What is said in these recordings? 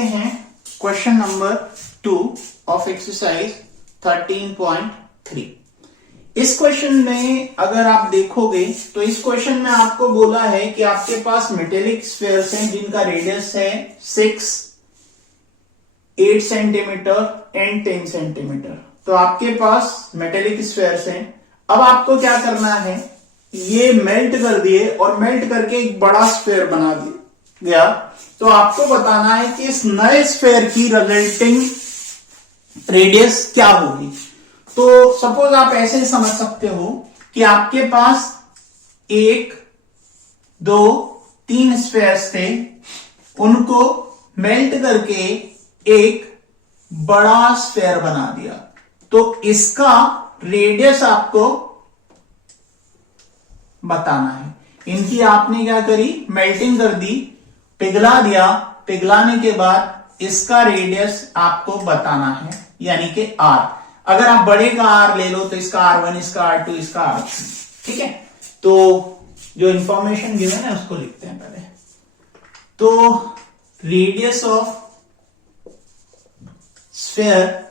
हैं question number 2 of exercise 13.3। इस question में अगर आप देखोगे तो इस क्वेश्चन में आपको बोला है कि आपके पास मेटेलिक स्फीयर्स हैं जिनका रेडियस है 6, 8 सेंटीमीटर एंड 10 सेंटीमीटर। तो आपके पास मेटेलिक स्फीयर्स हैं। अब आपको क्या करना है, ये मेल्ट कर दिए और मेल्ट करके एक बड़ा स्फीयर बना दिया। तो आपको बताना है कि इस नए स्फीयर की रिजल्टिंग रेडियस क्या होगी। तो सपोज आप ऐसे समझ सकते हो कि आपके पास 1, 2, 3 स्फीयर्स थे, उनको मेल्ट करके एक बड़ा स्फीयर बना दिया। तो इसका रेडियस आपको बताना है। इनकी आपने क्या करी, मेल्टिंग कर दी, पिघला दिया। पिघलाने के बाद इसका रेडियस आपको बताना है, यानी कि R। अगर आप बड़े का R ले लो तो इसका R1, इसका R2, इसका R3। ठीक है, तो जो इंफॉर्मेशन गिवन है उसको लिखते हैं पहले। तो रेडियस ऑफ स्फीयर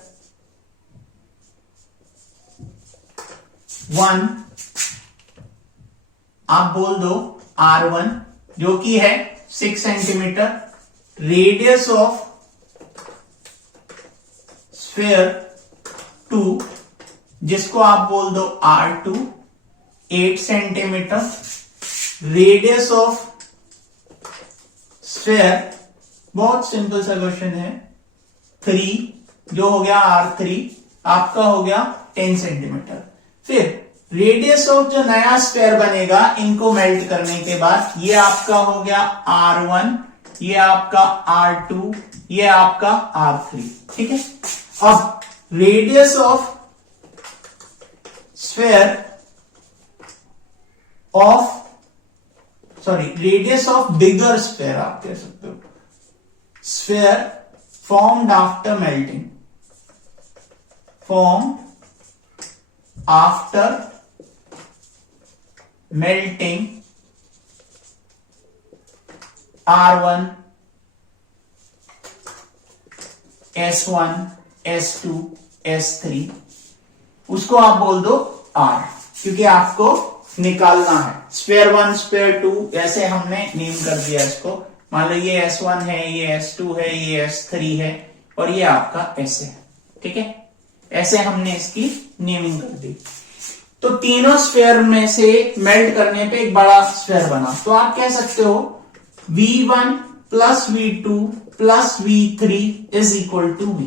1 आप बोल दो R1 जो कि है 6 सेंटीमीटर। रेडियस ऑफ स्फीयर 2 जिसको आप बोल दो R2 8 centimetre. Radius of sphere बहुत सिंपल सा क्वेश्चन है 3 जो हो गया R3 आपका हो गया 10 सेंटीमीटर। फिर रेडियस ऑफ जो नया स्फीयर बनेगा इनको मेल्ट करने के बाद ये आपका हो गया R1, ये आपका R2, ये आपका R3। ठीक है, अब radius of sphere radius of bigger sphere आप कह सकते हो, sphere formed after melting, melting R1, S1, S2, S3 उसको आप बोल दो R, क्योंकि आपको निकालना है। स्फीयर 1, स्फीयर 2 ऐसे हमने नेम कर दिया इसको। मान लो ये S1 है, ये S2 है, ये S3 है और ये आपका S है। ठीक है, ऐसे हमने इसकी नेमिंग कर दी। तो तीनों स्फीयर में से मेल्ट करने पे एक बड़ा स्फीयर बना। तो आप कह सकते हो V1 plus V2 plus V3 is equal to V।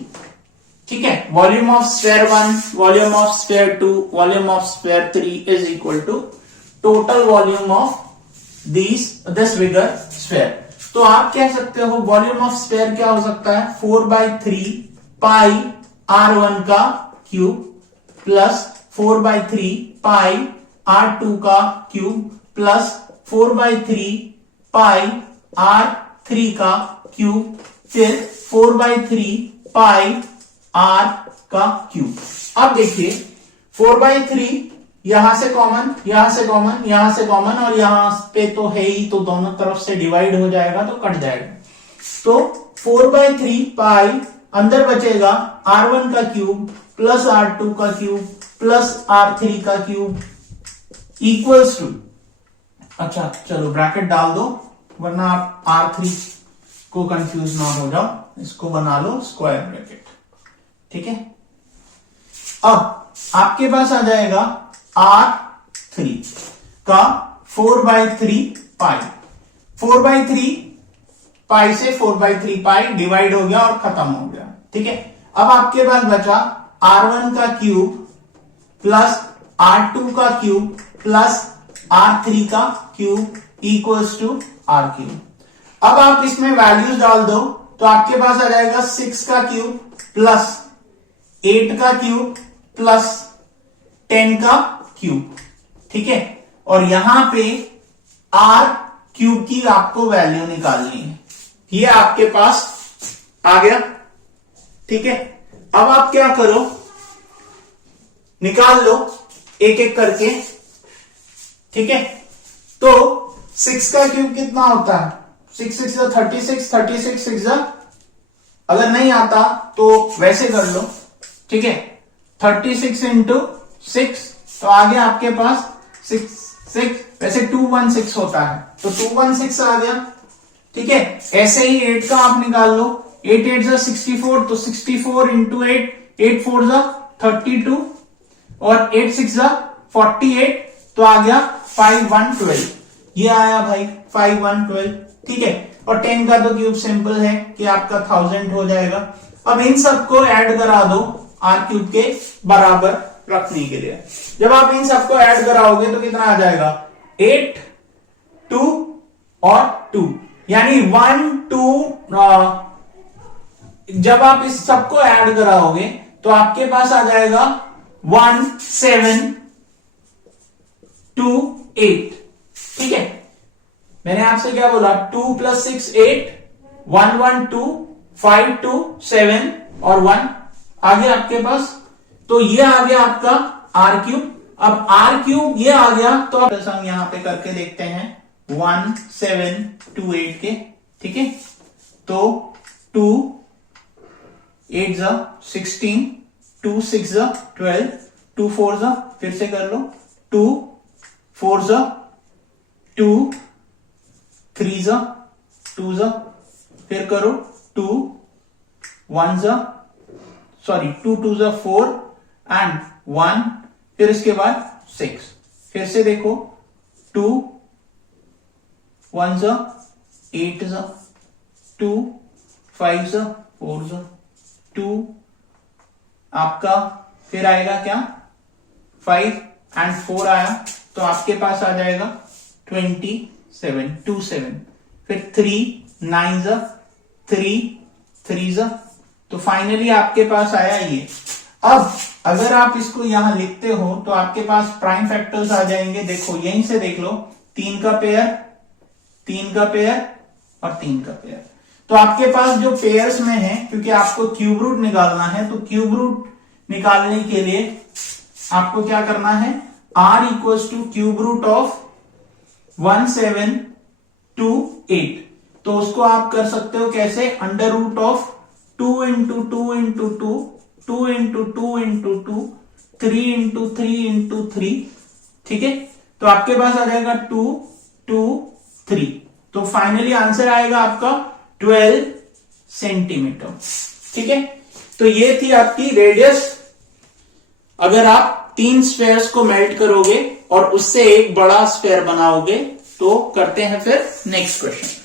ठीक है, volume of sphere 1, volume of sphere 2, volume of sphere 3 is equal to total volume of this bigger sphere. तो आप कह सकते हो वॉल्यूम ऑफ स्फीयर क्या हो सकता है, 4/3 पाई R1 का क्यूब प्लस 4/3 पाई R2 का क्यूब प्लस 4/3 पाई R3 का क्यूब फिर 4/3 पाई R का क्यूब। अब देखिए 4/3 यहां से कॉमन, यहां से कॉमन, यहां से कॉमन और यहां पे तो है ही, तो दोनों तरफ से डिवाइड हो जाएगा तो कट जाएगा। तो 4/3 पाई अंदर बचेगा R1 का क्यूब प्लस R2 का क्यूब प्लस R3 का क्यूब इक्वल्स टू, अच्छा चलो ब्रैकेट डाल दो वरना आप R3 को कंफ्यूज ना हो जाओ, इसको बना लो स्क्वायर ब्रैकेट। ठीक है, अब आपके पास आ जाएगा R3 का 4/3 पाई, 4/3 पाई से 4/3 पाई डिवाइड हो गया और खत्म हो गया। ठीक है, अब आपके पास बचा R1 का क्यूब प्लस R2 का क्यूब प्लस R3 का cube equals to R cube. अब आप इसमें वैल्यूज डाल दो तो आपके पास आ जाएगा 6 का क्यूब प्लस 8 का क्यूब प्लस 10 का क्यूब। ठीक है, और यहां पे R क्यूब की आपको वैल्यू निकालनी है, ये आपके पास आ गया। ठीक है, अब आप क्या करो, निकाल लो एक एक करके। ठीक है, तो 6 का क्यूब कितना होता है, 6 6 36, 36 6 अगर नहीं आता तो वैसे कर लो, ठीक है। 36 इंटू 6 तो आ गया आपके पास 6, वैसे 216 होता है तो 216 आ गया, ठीक है। ऐसे ही 8 का आप निकाल लो, 8 8 जा 64 तो 64 इंटू 8, 8 4 जा 32 और 8 6 जा 48 तो आ गया 5112। ये आया भाई 5112, ठीक है। और 10 का तो क्यूब सिंपल है कि आपका 1000 हो जाएगा। अब इन सबको ऐड करा दो आर क्यूब के बराबर रखने के लिए। जब आप इन सबको ऐड कराओगे तो कितना आ जाएगा, 8 2 और 2 यानी 1 2। जब आप इस सबको ऐड कराओगे तो आपके पास आ जाएगा 1 7 2 8, ठीक है। मैंने आपसे क्या बोला, 2 + 6 8, 1 1 2, 5 2 7 और 1 आ गया आपके पास। तो ये आ गया आपका आर क्यूब। अब आर क्यूब ये आ गया तो अब हम यहां पे करके देखते हैं 1 7 2 8 के, ठीक है। तो 2 8 जा 16, 2 6 जा 12, 2 4 जा, फिर से कर लो, 2 4 जा 2, 3 जा 2 जा, फिर करो 2 1 जा 2 2 जा 4 एंड 1, फिर इसके बाद 6, फिर से देखो 2 1 जा 8 जा 2 5 जा 4 जा 2 आपका, फिर आएगा क्या 5 एंड 4 आया तो आपके पास आ जाएगा 27, फिर 3 9 जा 3 जा, तो फाइनली आपके पास आया ये। अब अगर आप इसको यहां लिखते हो तो आपके पास प्राइम फैक्टर्स आ जाएंगे। देखो यहीं से देख लो, 3 का पेयर 3 का पेयर और 3 का पेयर। तो आपके पास जो पेयर्स में है, क्योंकि आपको क्यूब रूट निकालना है, तो क्यूब रूट निकालने के लिए आपको क्या करना है, r equals to cube root of 1728। तो उसको आप कर सकते हो कैसे, under root of 2 into 2 into 2, 2 into 2 into 2, 3 into 3 into 3, ठीक है। तो आपके पास आ जाएगा 2 2 3। तो फाइनली आंसर आएगा आपका 12 सेंटीमीटर, ठीक है। तो ये थी आपकी रेडियस। अगर आप 3 स्फेयर्स को मेल्ट करोगे और उससे एक बड़ा स्फेयर बनाओगे तो करते हैं फिर नेक्स्ट क्वेश्चन।